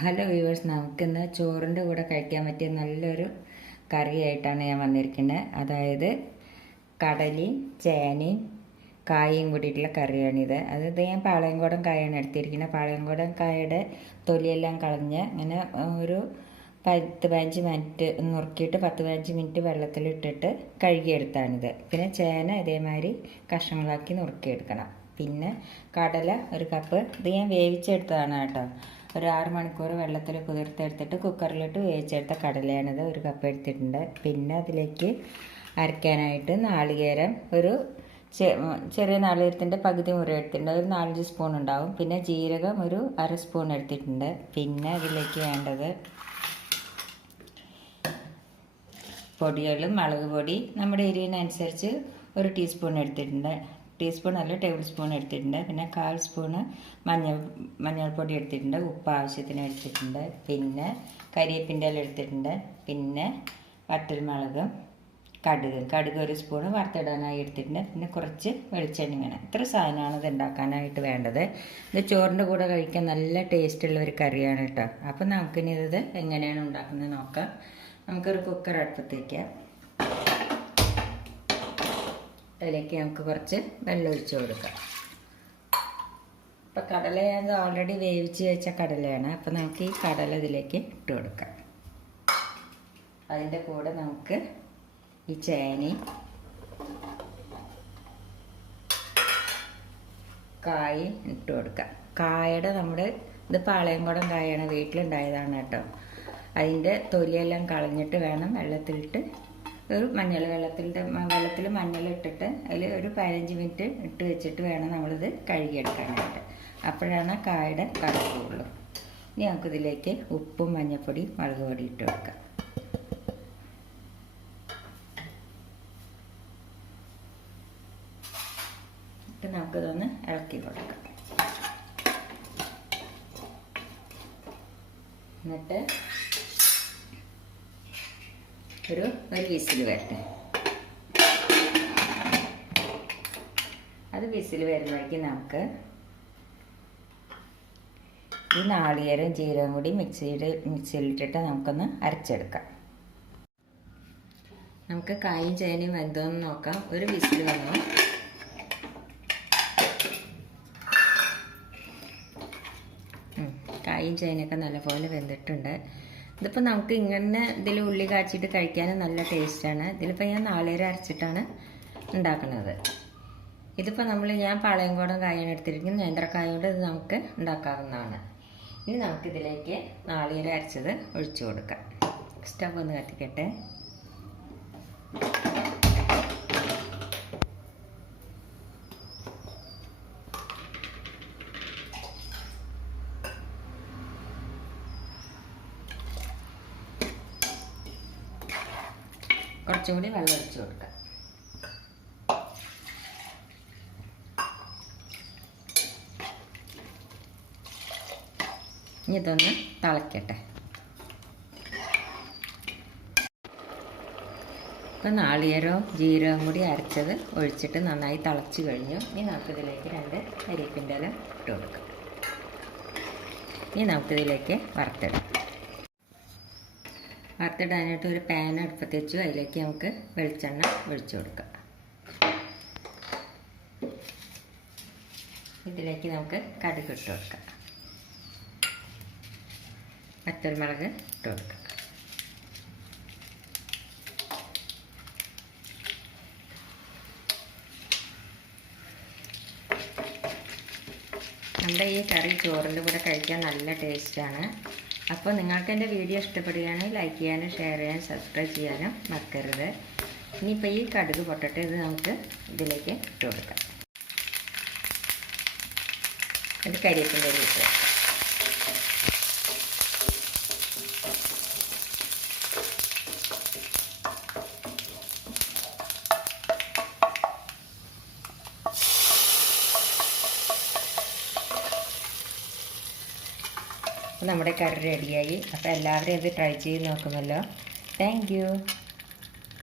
Hello viewers, നമുക്കിന്ന് ചോറിൻ്റെ കൂടെ കഴിക്കാൻ പറ്റിയ നല്ലൊരു കറിയായിട്ടാണ് ഞാൻ വന്നിരിക്കുന്നത്. അതായത് കടലയും ചേനയും കായയും കൂടിയിട്ടുള്ള കറിയാണിത്. അതായത് ഞാൻ പാളയംകോടൻ കായാണ് എടുത്തിരിക്കുന്നത്. പാളയംകോടൻ കായയുടെ തൊലിയെല്ലാം കളഞ്ഞ് അങ്ങനെ ഒരു 10-15 മിനിറ്റ് നുറുക്കിയിട്ട് 10-15 മിനിറ്റ് വെള്ളത്തിലിട്ടിട്ട് കഴുകിയെടുത്താണിത്. പിന്നെ ചേന ഇതേമാതിരി കഷ്ണങ്ങളാക്കി നുറുക്കിയെടുക്കണം. പിന്നെ കടല ഒരു കപ്പ്, ഇത് ഞാൻ വേവിച്ചെടുത്തതാണ് കേട്ടോ. ഒരു 6 മണിക്കൂർ വെള്ളത്തിൽ കുതിർത്തെടുത്തിട്ട് കുക്കറിലിട്ട് വേവിച്ചെടുത്ത കടലയാണിത്, ഒരു കപ്പ് എടുത്തിട്ടുണ്ട്. പിന്നെ അതിലേക്ക് അരയ്ക്കാനായിട്ട് നാളികേരം, ഒരു ചെറിയ നാളികേരത്തിൻ്റെ പകുതി മുറി എടുത്തിട്ടുണ്ട്, ഒരു 4-5 സ്പൂൺ ഉണ്ടാവും. പിന്നെ ജീരകം ഒരു 1/2 സ്പൂൺ എടുത്തിട്ടുണ്ട്. പിന്നെ അതിലേക്ക് വേണ്ടത് പൊടികൾ, മുളക് പൊടി നമ്മുടെ എരിവിനനുസരിച്ച് 1 ടീസ്പൂൺ എടുത്തിട്ടുണ്ട്. ടീസ്പൂൺ അല്ല, ടേബിൾ സ്പൂൺ എടുത്തിട്ടുണ്ട്. പിന്നെ 1/4 സ്പൂണ് മഞ്ഞൾപ്പൊടി എടുത്തിട്ടുണ്ട്. ഉപ്പ് ആവശ്യത്തിന് എടുത്തിട്ടുണ്ട്. പിന്നെ കരിയേപ്പിൻ്റെ ഇല എടുത്തിട്ടുണ്ട്. പിന്നെ വറ്റൽമുളകും കടുക് 1 സ്പൂണ് വറുത്തിടാനായി എടുത്തിട്ടുണ്ട്. പിന്നെ കുറച്ച് വെളിച്ചെണ്ണ വേണം. ഇത്ര സാധനമാണ് ഇത് ഉണ്ടാക്കാനായിട്ട് വേണ്ടത്. ഇത് ചോറിൻ്റെ കൂടെ കഴിക്കാൻ നല്ല ടേസ്റ്റുള്ള ഒരു കറിയാണ് കേട്ടോ. അപ്പം നമുക്കിനി ഇത് എങ്ങനെയാണ് ഉണ്ടാക്കുന്നത് നോക്കാം. നമുക്കൊരു കുക്കർ അടുപ്പത്ത് വയ്ക്കാം. അതിലേക്ക് നമുക്ക് കുറച്ച് വെള്ളം ഒഴിച്ച് കൊടുക്കാം. ഇപ്പം കടല ഞാൻ ഓൾറെഡി വേവിച്ച് വെച്ച കടലയാണ്. അപ്പം നമുക്ക് ഈ കടല ഇതിലേക്ക് ഇട്ട് കൊടുക്കാം. അതിൻ്റെ കൂടെ നമുക്ക് ഈ ചേനയും കായും ഇട്ട് കൊടുക്കാം. കായയുടെ ഇത് പാളയംകോടൻ കായാണ്, വീട്ടിലുണ്ടായതാണ് കേട്ടോ. അതിൻ്റെ തൊലിയെല്ലാം കളഞ്ഞിട്ട് വേണം വെള്ളത്തിലിട്ട്, ഒരു വെള്ളത്തിൽ മഞ്ഞളിട്ടിട്ട് അതിൽ ഒരു 15 മിനിറ്റ് ഇട്ട് വെച്ചിട്ട് വേണം നമ്മളിത് കഴുകിയെടുക്കാനായിട്ട്. അപ്പോഴാണ് കായയുടെ കറുപ്പുള്ളൂ. ഇനി നമുക്കിതിലേക്ക് ഉപ്പും മഞ്ഞൾപ്പൊടി, മുളക് പൊടി ഇട്ട് വെക്കാം. എന്നിട്ട് നമുക്കിതൊന്ന് ഇളക്കി കൊടുക്കാം. എന്നിട്ട് ഒരു വിസിൽ വരട്ടെ. അത് വിസിൽ വരുമ്പോഴേക്കും നമുക്ക് ഈ നാളികേരം ജീരകം കൂടി മിക്സിയിലിട്ടിട്ട് നമുക്കൊന്ന് അരച്ചെടുക്കാം. നമുക്ക് കായും ചേനയും വെന്തോന്ന് നോക്കാം. ഒരു വിസിൽ വന്നു. കായും ചേനയൊക്കെ നല്ലപോലെ വെന്തിട്ടുണ്ട്. ഇതിപ്പോൾ നമുക്ക് ഇങ്ങനെ ഇതിൽ ഉള്ളി കാച്ചിട്ട് കഴിക്കാനും നല്ല ടേസ്റ്റാണ്. ഇതിലിപ്പോൾ ഞാൻ നാളികേരം അരച്ചിട്ടാണ് ഉണ്ടാക്കുന്നത്. ഇതിപ്പോൾ ഞാൻ പാളയംകോടൻ കായാണ് എടുത്തിരിക്കുന്നത്. നേന്ത്രക്കായ കൊണ്ട് ഇത് നമുക്ക് ഉണ്ടാക്കാവുന്നതാണ്. ഇനി നമുക്കിതിലേക്ക് നാളികേരം അരച്ചത് ഒഴിച്ചു കൊടുക്കാം. സ്റ്റവ് ഒന്ന് കത്തിക്കട്ടെ. കുറച്ചും കൂടി വെള്ളം ഒഴിച്ച് കൊടുക്കാം. ഇനി ഇതൊന്ന് തിളയ്ക്കട്ടെ. ഇപ്പം നാളികേരവും ജീരകവും കൂടി അരച്ചത് ഒഴിച്ചിട്ട് നന്നായി തിളച്ച് കഴിഞ്ഞു. ഇനി നമുക്കിതിലേക്ക് 2 കരിയേപ്പിൻ്റെ ഇല ഇട്ട് കൊടുക്കാം. ഇനി നമുക്കിതിലേക്ക് വറുത്തിടാനായിട്ട് ഒരു പാൻ അടുപ്പത്ത് വെച്ചു. അതിലേക്ക് നമുക്ക് വെളിച്ചെണ്ണ ഒഴിച്ചു കൊടുക്കാം. ഇതിലേക്ക് നമുക്ക് കടുക് ഇട്ട് കൊടുക്കാം. വറ്റൽമുളക് ഇട്ട് കൊടുക്കാം. നമ്മുടെ ഈ കറി ചോറിൻ്റെ കൂടെ കഴിക്കാൻ നല്ല ടേസ്റ്റാണ്. അപ്പോൾ നിങ്ങൾക്ക് എൻ്റെ വീഡിയോ ഇഷ്ടപ്പെടുകയാണെങ്കിൽ ലൈക്ക് ചെയ്യാനും ഷെയർ ചെയ്യാനും സബ്സ്ക്രൈബ് ചെയ്യാനും മറക്കരുത്. ഇനിയിപ്പോൾ ഈ കടുക് പൊട്ടട്ടെ. ഇത് നമുക്ക് ഇതിലേക്ക് ഇട്ട് കൊടുക്കാം. ഇത് കരിയേപ്പിൻ്റെ ഇല ഇട്ട് കൊടുക്കാം. നമ്മുടെ കറി റെഡിയായി. അപ്പോൾ എല്ലാവരും ഇത് ട്രൈ ചെയ്ത് നോക്കുമല്ലോ. Thank you.